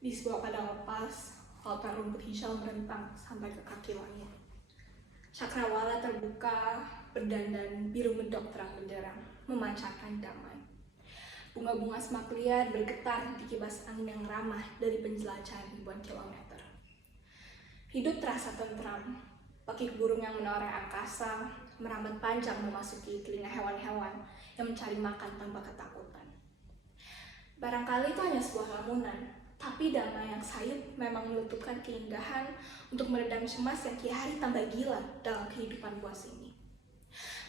Di sebuah padang lepas, lautan rumput hijau merentang sampai ke kaki langit. Cakrawala terbuka, berdandan biru medok terang benderang, memancarkan damai. Bunga-bunga semak liar bergetar di kibas angin yang ramah dari penjelajahan ribuan kilometer. Hidup terasa tentram, pakik burung yang menoreh angkasa, merambat panjang memasuki telinga hewan-hewan yang mencari makan tanpa ketakutan. Barangkali itu hanya sebuah lamunan, tapi damai yang sayup memang melutupkan keindahan untuk meredam cemas yang kian hari tambah gila dalam kehidupan buas ini.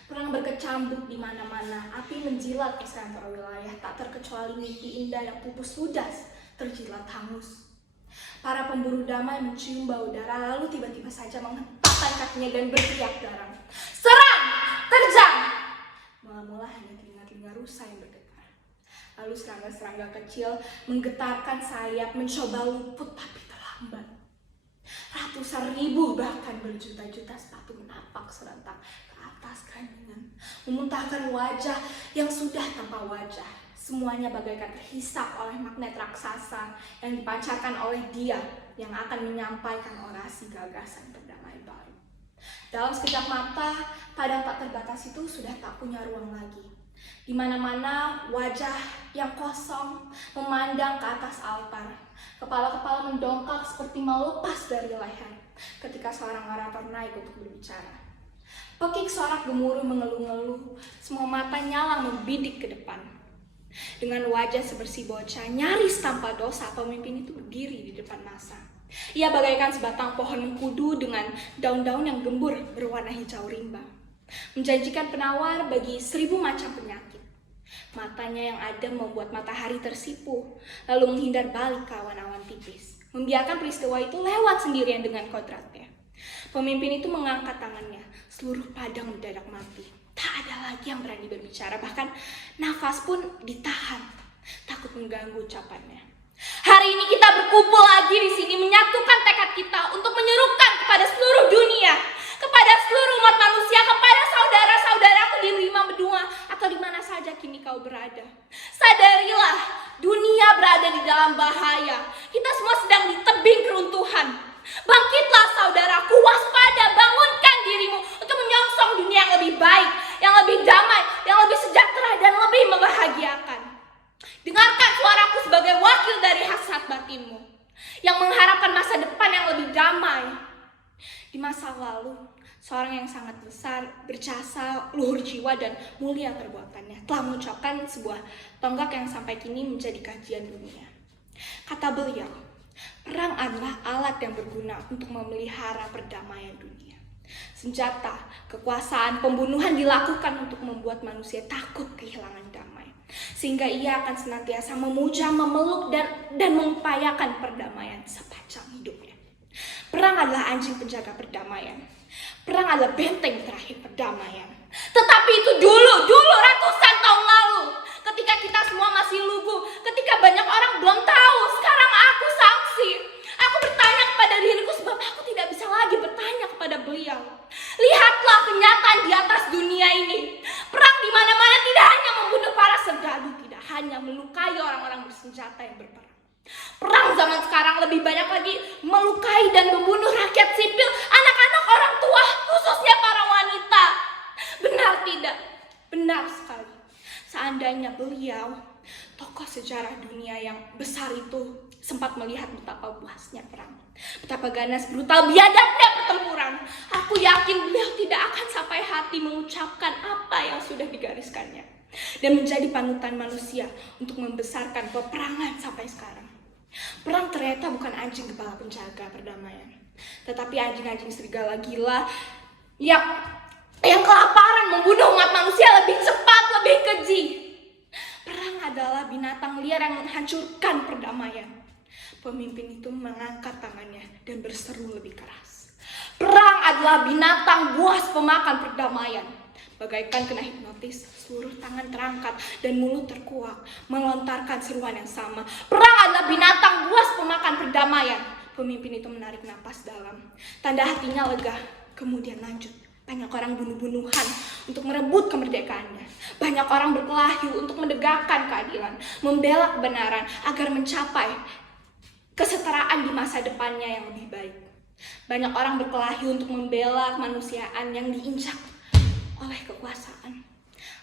Perang berkecambuk di mana-mana, api menjilat perseantero wilayah, tak terkecuali mimpi indah yang pupus ludas terjilat hangus. Para pemburu damai mencium bau darah, lalu tiba-tiba saja menghentakkan kakinya dan berteriak garang. Serang! Terjang! Mula-mula hanya telinga-telinga rusa yang bergetar. Lalu serangga-serangga kecil menggetarkan sayap, mencoba luput tapi terlambat. Ratusan ribu bahkan berjuta-juta sepatu menapak serentak ke atas kandungan, memuntahkan wajah yang sudah tanpa wajah. Semuanya bagaikan terhisap oleh magnet raksasa yang dipancarkan oleh dia yang akan menyampaikan orasi gagasan perdamaian baru. Dalam sekejap mata, padang tak terbatas itu sudah tak punya ruang lagi. Di mana-mana wajah yang kosong memandang ke atas altar. Kepala-kepala mendongkak seperti mau lepas dari leher ketika seorang orator naik untuk berbicara. Pekik sorak gemuruh mengeluh-ngeluh, semua mata nyala membidik ke depan. Dengan wajah sebersih bocah, nyaris tanpa dosa, pemimpin itu berdiri di depan masa. Ia bagaikan sebatang pohon mengkudu dengan daun-daun yang gembur berwarna hijau rimba, menjanjikan penawar bagi 1000 macam penyakit. Matanya yang adem membuat matahari tersipu, lalu menghindar balik ke awan-awan tipis, membiarkan peristiwa itu lewat sendirian dengan kodratnya. Pemimpin itu mengangkat tangannya, seluruh padang mendadak mati. Tak ada lagi yang berani berbicara, bahkan nafas pun ditahan, takut mengganggu ucapannya. Hari ini kita berkumpul lagi di sini, menyatukan tekad kita untuk menyerukan kepada seluruh dunia, kepada seluruh umat manusia, kepada saudara-saudaraku di lima benua atau di mana saja kini kau berada. Sadarilah, dunia berada di dalam bahaya. Kita semua sedang di tebing keruntuhan. Bangkitlah saudaraku, waspada, bangunkan dirimu untuk menyongsong dunia yang lebih baik, yang lebih damai, yang lebih sejahtera dan lebih membahagiakan. Dengarkan suaraku sebagai wakil dari hasrat batinmu yang mengharapkan masa depan yang lebih damai. Di masa lalu, seorang yang sangat besar, berjasa, luhur jiwa dan mulia perbuatannya telah mengucapkan sebuah tonggak yang sampai kini menjadi kajian dunia. Kata beliau, perang adalah alat yang berguna untuk memelihara perdamaian dunia. Senjata, kekuasaan, pembunuhan dilakukan untuk membuat manusia takut kehilangan damai, sehingga ia akan senantiasa memuja, memeluk, dan mengupayakan perdamaian sepanjang hidupnya. Perang adalah anjing penjaga perdamaian. Perang adalah benteng terakhir perdamaian. Tetapi itu dulu ratusan tahun lalu, ketika kita semua masih lugu, ketika banyak orang belum tahu. Sekarang aku saksi. Aku bertanya kepada diriku sebab aku tidak bisa lagi bertanya kepada beliau. Lihatlah kenyataan di atas dunia ini. Perang di mana-mana tidak hanya membunuh para serdadu, tidak hanya melukai orang-orang bersenjata yang berperang. Perang zaman sekarang lebih banyak lagi melukai dan membunuh rakyat sipil, anak-anak, orang tua, khususnya para wanita. Benar tidak? Benar sekali. Seandainya beliau, tokoh sejarah dunia yang besar itu, sempat melihat betapa puasnya perang, betapa ganas, brutal, biadabnya pertempuran, aku yakin beliau tidak akan sampai hati mengucapkan apa yang sudah digariskannya dan menjadi panutan manusia untuk membesarkan peperangan sampai sekarang. Perang ternyata bukan anjing kepala penjaga perdamaian, tetapi anjing-anjing serigala gila yang kelaparan membunuh umat manusia lebih cepat, lebih keji. Perang adalah binatang liar yang menghancurkan perdamaian. Pemimpin itu mengangkat tangannya dan berseru lebih keras. Perang adalah binatang buas pemakan perdamaian. Bagaikan kena hipnotis, seluruh tangan terangkat dan mulut terkuak, melontarkan seruan yang sama. Perang adalah binatang buas pemakan perdamaian. Pemimpin itu menarik napas dalam, tanda hatinya lega, kemudian lanjut. Banyak orang bunuh-bunuhan untuk merebut kemerdekaannya. Banyak orang berkelahi untuk menegakkan keadilan, membela kebenaran agar mencapai kesetaraan di masa depannya yang lebih baik. Banyak orang berkelahi untuk membela kemanusiaan yang diinjak oleh kekuasaan.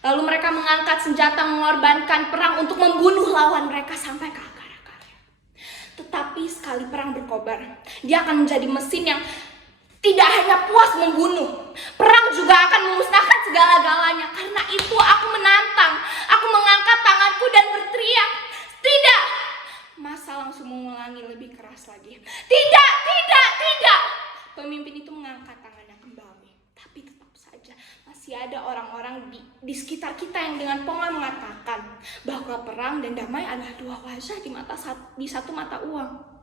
Lalu mereka mengangkat senjata, mengorbankan perang untuk membunuh lawan mereka sampai ke akar-akarnya. Tetapi sekali perang berkobar, dia akan menjadi mesin yang tidak hanya puas membunuh, perang juga akan memusnahkan segala-galanya. Karena itu aku menantang, aku mengangkat tanganku dan berteriak, tidak! Masa langsung mengulangi lebih keras lagi, tidak, tidak, tidak! Pemimpin itu mengangkat tangannya kembali, tapi tetap saja masih ada orang-orang di sekitar kita yang dengan pola mengatakan bahwa perang dan damai adalah dua wajah di satu mata uang.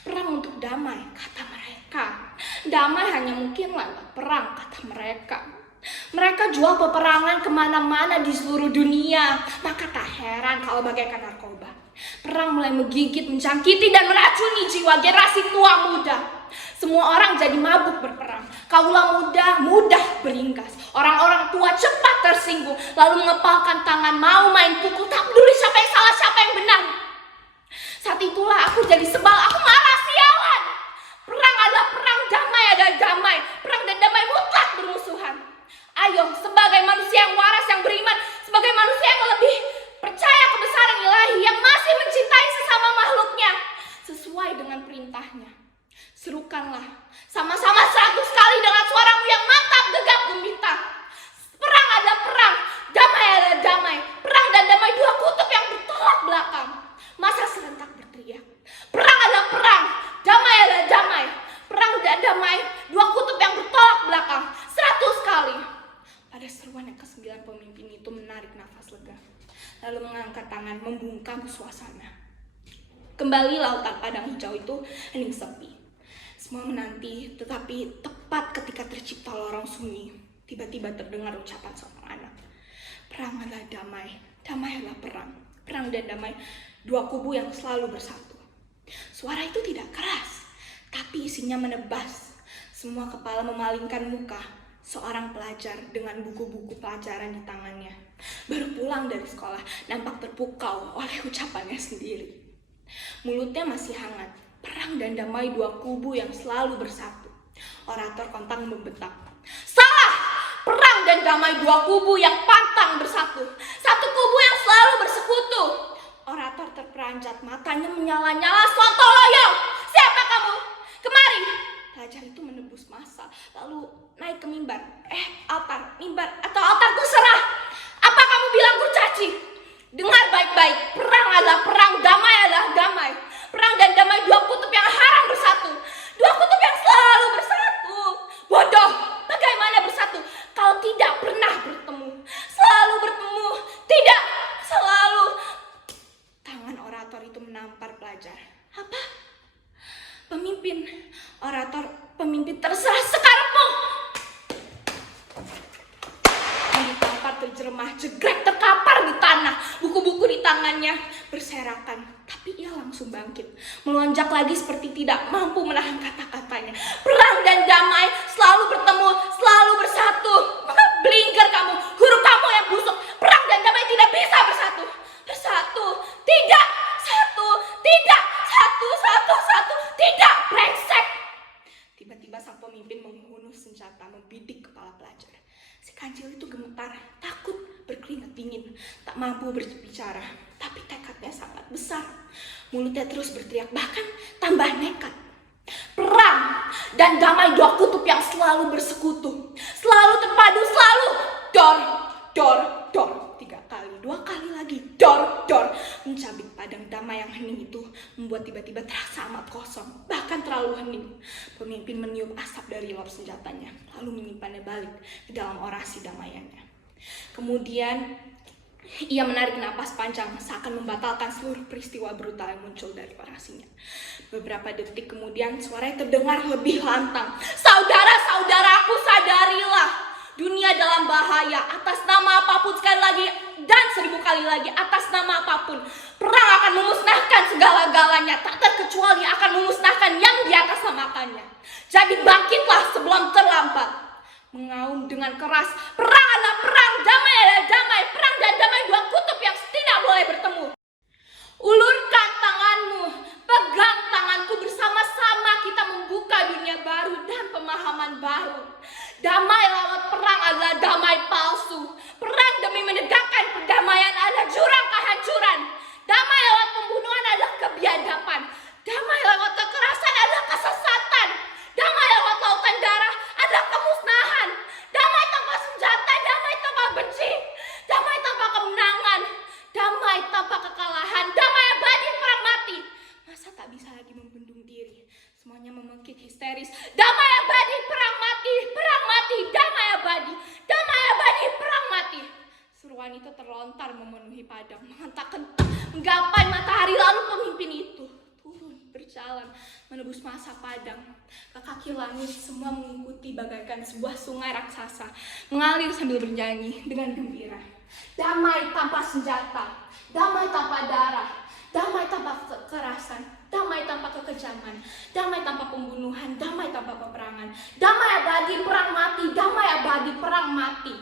Perang untuk damai, kata mereka. Damai hanya mungkin lewat perang, kata mereka. Mereka jual peperangan kemana-mana di seluruh dunia. Maka tak heran kalau bagaikan narkoba, perang mulai menggigit, menjangkiti, dan meracuni jiwa generasi tua muda. Semua orang jadi mabuk berperang. Kaula muda mudah beringas. Orang-orang tua cepat tersinggung, lalu mengepalkan tangan mau main pukul, tak peduli siapa yang salah, siapa yang benar. Saat itulah aku jadi sebal, aku marah, sialan. Perang adalah perang, damai adalah damai. Perang dan damai mutlak bermusuhan. Ayo, sebagai manusia yang waras, yang beriman, sebagai manusia yang lebih percaya kebesaran ilahi, yang masih mencintai sesama makhluknya, sesuai dengan perintahnya, serukanlah sama-sama 100 kali dengan suaramu yang mantap, gegap gempita. Perang adalah perang, damai adalah damai. Perang dan damai dua kutub yang bertolak belakang. Masa serentak berteriak, perang adalah perang, damai adalah damai. Perang dan damai, dua kutub yang bertolak belakang, 100 kali. Pada seruan yang ke-9, pemimpin itu menarik nafas lega, lalu mengangkat tangan membungkam suasana. Kembali lautan padang hijau itu hening sepi. Semua menanti, tetapi tepat ketika tercipta lorong sunyi, tiba-tiba terdengar ucapan seorang anak. Perang adalah damai, damai adalah perang. Perang dan damai, dua kubu yang selalu bersatu. Suara itu tidak keras, tapi isinya menebas. Semua kepala memalingkan muka. Seorang pelajar dengan buku-buku pelajaran di tangannya, baru pulang dari sekolah, nampak terpukau oleh ucapannya sendiri. Mulutnya masih hangat. Perang dan damai dua kubu yang selalu bersatu. Orator kontang membentak, salah! Perang dan damai dua kubu yang pantang bersatu. Satu kubu yang selalu bersekutu. Orator terperanjat, matanya menyala-nyala. Sontoloyo, siapa kamu? Kemari. Pelajar itu menebus massa, lalu naik ke mimbar. Altar, mimbar, atau altar terserah. Apa kamu bilang kurcaci? Dengar baik-baik, perang adalah perang, damai adalah damai. Perang dan damai dua kutub yang haram bersatu. Dua kutub yang selalu bersatu. Bodoh, bagaimana bersatu kalau tidak pernah bertemu? Selalu bertemu, tidak, selalu. Tangan orator itu menampar pelajar. Apa? Pemimpin, orator, pemimpin terserah sekarangmu. Ditampar terjeremah, jegrek terkapar di tanah. Buku-buku di tangannya berserakan, tapi ia langsung bangkit, melonjak lagi seperti tidak mampu menahan kata-katanya. Perang dan damai selalu bertemu, selalu bersatu. Blinker kamu, guru kamu yang busuk. Perang dan damai tidak bisa bersatu. Bersatu, tidak, satu, tidak, satu, tidak, brengsek. Tiba-tiba sang pemimpin menghunus senjata, membidik kepala pelajar. Si kancil itu gemetar, takut, berkeringat dingin, tak mampu berbicara, tapi tekadnya sangat besar. Mulutnya terus berteriak, bahkan tambah nekat. Perang dan damai dua kutub yang selalu bersekutu, selalu terpadu, selalu dor, dor, dor. 3 kali, 2 kali lagi, dor, dor. Mencabik padang damai yang hening itu membuat tiba-tiba terasa amat kosong, bahkan terlalu hening. Pemimpin meniup asap dari lor senjatanya, lalu menyimpannya balik ke dalam orasi damaiannya. Kemudian ia menarik napas panjang, seakan membatalkan seluruh peristiwa brutal yang muncul dari orasinya. Beberapa detik kemudian suaranya terdengar lebih lantang. Saudara-saudaraku, sadarilah, dunia dalam bahaya. Atas nama apapun, sekali lagi dan 1000 kali lagi, atas nama apapun, perang akan memusnahkan segala-galanya, tak terkecuali akan memusnahkan yang di atas namakannya. Jadi bangkitlah sebelum terlambat. Mengaum dengan keras, perang adalah perang, damai adalah damai. Perang dan damai dua kutub yang tidak boleh bertemu. Ulurkan tanganmu, pegang Damai lewat perang adalah damai palsu. Perang demi menegakkan perdamaian adalah jurang kehancuran. Damai lewat pembunuhan adalah kebiadaban. Damai lewat kekerasan adalah kesesatan. Damai lewat lautan darah adalah kemusnahan. Damai tanpa senjata, damai tanpa benci. Damai tanpa kemenangan. Damai tanpa kekalahan. Damai abadi perang mati. Masa tak bisa lagi membendung diri? Semuanya memekik histeris. Damai abadi perang mati. Perang mati. Damai abadi. Damai abadi perang mati. Seruan itu terlontar memenuhi padang, menghentakkan menggapai matahari. Lalu pemimpin itu turun berjalan menebus masa padang. Ke kaki langit semua mengikuti bagaikan sebuah sungai raksasa, mengalir sambil bernyanyi dengan gembira. Damai tanpa senjata, damai tanpa darah, damai tanpa kekerasan, damai tanpa kekejaman, damai tanpa pembunuhan, damai tanpa peperangan. Damai abadi perang mati, damai abadi perang mati.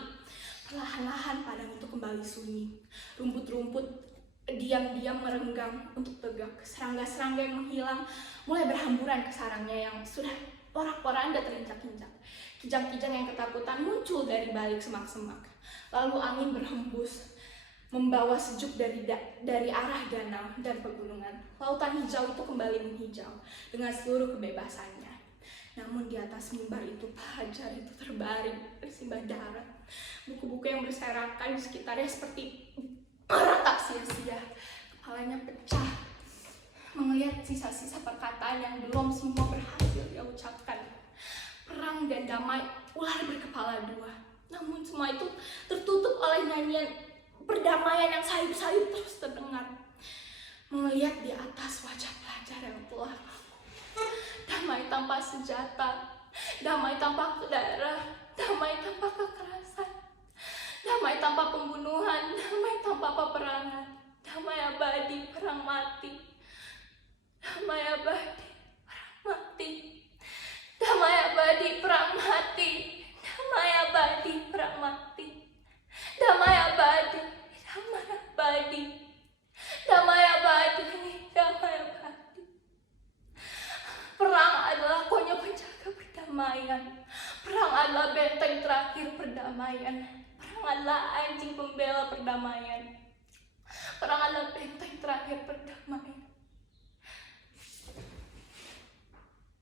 Perlahan-lahan padang itu kembali sunyi. Rumput-rumput diam-diam merenggang untuk tegak. Serangga-serangga yang menghilang mulai berhamburan ke sarangnya yang sudah porak-poranda terinjak-injak. Kijang-kijang yang ketakutan muncul dari balik semak-semak. Lalu angin berhembus membawa sejuk dari arah danau dan pegunungan. Lautan hijau itu kembali menghijau dengan seluruh kebebasannya. Namun di atas mimbar itu pelajar itu terbaring bersimbah darah. Buku-buku yang berserakan di sekitarnya seperti retak sia-sia. Kepalanya pecah melihat sisa-sisa perkataan yang belum semua berhasil dia ucapkan. Perang dan damai ular berkepala dua. Namun semua itu tertutup oleh nyanyian perdamaian yang sayup-sayup terus terdengar. Melihat di atas wajah pelajar yang telah damai tanpa senjata, damai tanpa darah, damai tanpa kekerasan, damai tanpa pembunuhan, damai tanpa peperangan, damai abadi perang mati, damai abadi perang mati, damai abadi perang mati, damai abadi perang mati, damai abadi, damai abadi, damai abadi, damai abadi. Perang adalah konyol penjaga perdamaian. Perang adalah benteng terakhir perdamaian. Perang adalah anjing pembela perdamaian. Perang adalah benteng terakhir perdamaian.